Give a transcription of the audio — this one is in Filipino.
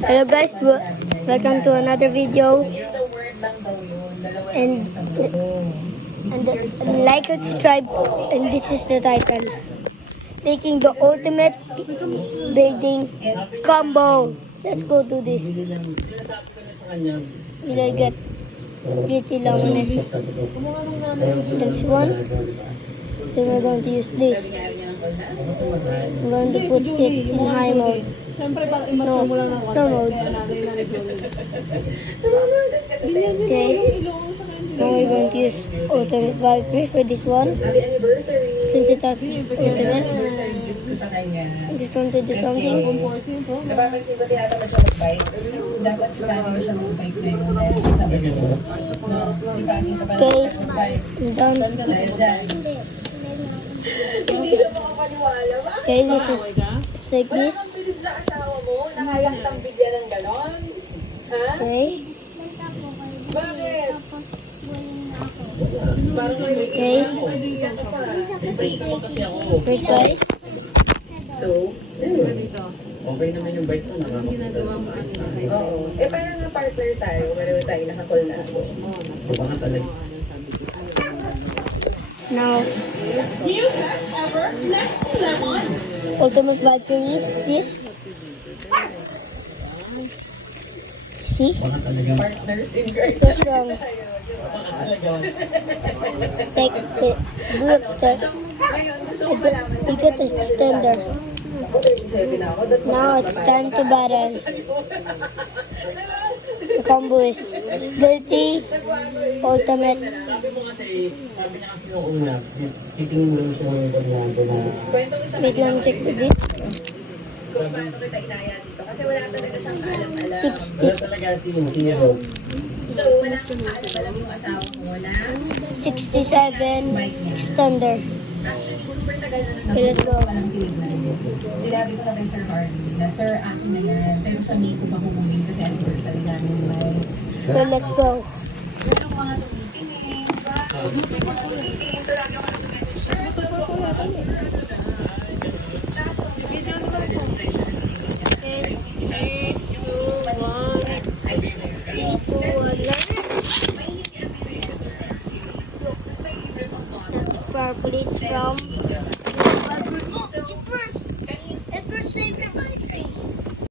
Hello guys, welcome to another video. And like and subscribe, and this is the title. Making the ultimate bathing combo. Let's go do this. Will I get pretty longness? That's one. Then we're going to use this. I'm going to put it in high mode. No mode. Okay. Now we're going to use ultimate Valkyrie for this one. Since it has ultimate. I'm just going to do something. Napapansin ko tinatamad siya mag-bite. Dapat sipahin ko siya mag-bite na yun dahil sabi ko, no, sipahin ka pala mag-bite. I'm done. Dahil dyan. Hindi siya makapaniwala. Okay, this is it's like this. Walang bilib sa asawa mo na kaya kitang bigyan ng ganon? Ha? Okay. Bakit? Parang may Okay. iiyak ka pa. Wait guys. So, Okay naman yung bike ko, nakakapagdala. oo. Eh, parang nga partner tayo. Pareho tayo nakakall na ako. Baka talaga. Now, New best ever Nestle Lemon. ultimate Valkyrie is this. See? Baka talaga. Partners in crime. So strong. Take the blue extender. Ngayon, gusto ko malaman You get the extender. 37 ako. Now it's time to battle. The combo is guilty, ultimate. Sabi ko kasi, sabi niya kasi nung una, titingin mo siya ng kuryente na Kwento mo sa Wait lang, check the disc. kung paano kita inaya dito. Kasi wala talaga siyang alam-alam. 60, wala talaga si Hero. So, wala kang alam-alam yung asawa mo na 67 extender. actually super tagal na Okay, let's go. walang tinignan. Sinabi ko na kay Sir Harvey na, Sir, akin na yan. Pero sa May ko mahuhulin kasi anniversary namin ni Mike. Okay, let's go. Pero kung mga tumitin eh, diba? May mga tumitin. So, lagi ako nag-message. Sir, ito po ako. Tsaka so, video na ba ito? Okay, 3, 2, 1. I swear. 3, 2, 1. May hindi ang bibigay ko, Sir Harvey. Tapos may libre pang bottle. Purple it's from